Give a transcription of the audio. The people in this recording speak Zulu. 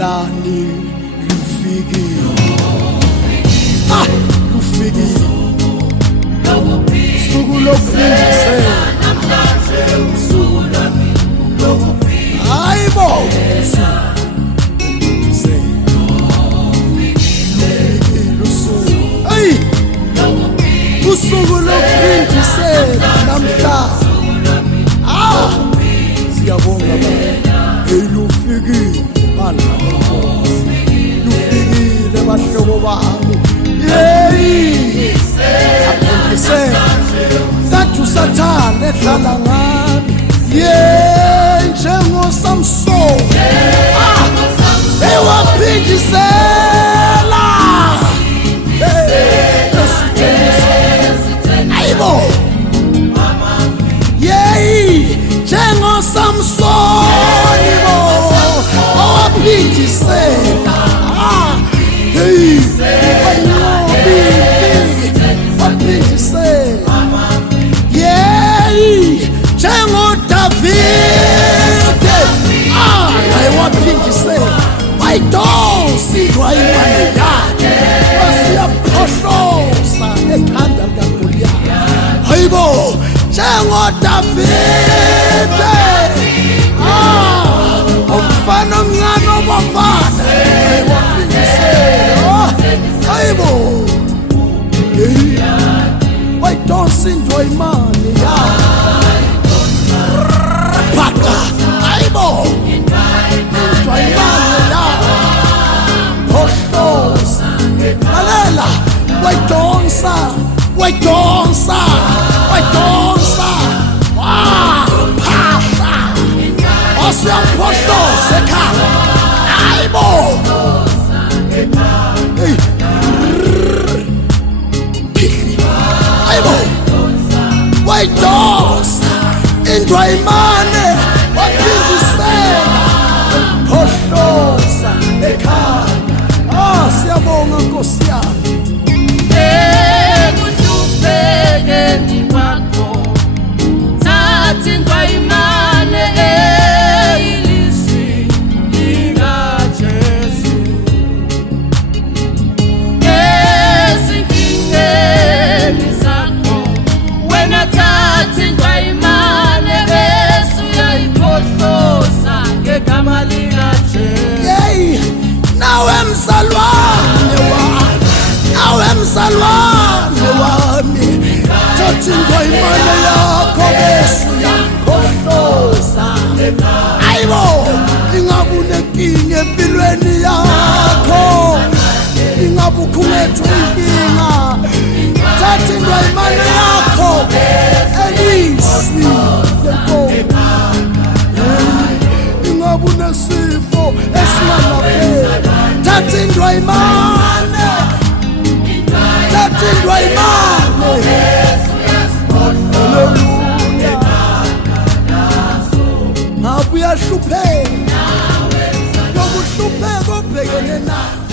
lani lufikile. Lufikile suku lokufindisela. Hayibo usuku lokufindisela namhlanje. Siyabonga lufikile lufikile bahlobo bami. Aphendisela thathu sathane ehlala ngami njengoSamson. Ewaphindisela ayibo njengoSamsoni bo owaphindisela. Waphindisela njengoDavide waphindisela. Wayidonsa indwaymane yakhe wasiyaphohloza ekhanda likaGoliathi. Hayibo njengoDavide umfana omncane obafana waphindisela. Hayibo wayidonsa indwaymane yakhe. Hayibo indwaymane yakhe phohloza. Lalela wayidonsa wayidonsa wayidonsa waphahla wasiyaphohloza ekhaya. Hayibo hayibo wayidonsa indwaymane waphindisela phohloza ekhaya. Siyabonga Nkosi yami. Ekuhluphekeni kwakho thatha indwaymane ilizwi likaJesu. Ezinkingeni zakho wena thatha indwaymane bese uyayiphohloza ngegama likaJesu. Nawe mzalwane wami, nawe mzalwane wami, thatha indwaymane yakho bese uyayiphohloza. Hayibo ingabe unenkinga empilweni yakho, ingabe ukhungethwe inkinga, thatha indwaymane yakho elizwi lenkosi. Ingabe unesifo esingalapheki, thatha indwaymane, thatha indwaymane. Ngabe uyahlupheka, nokuhlupheka obhekene nayo.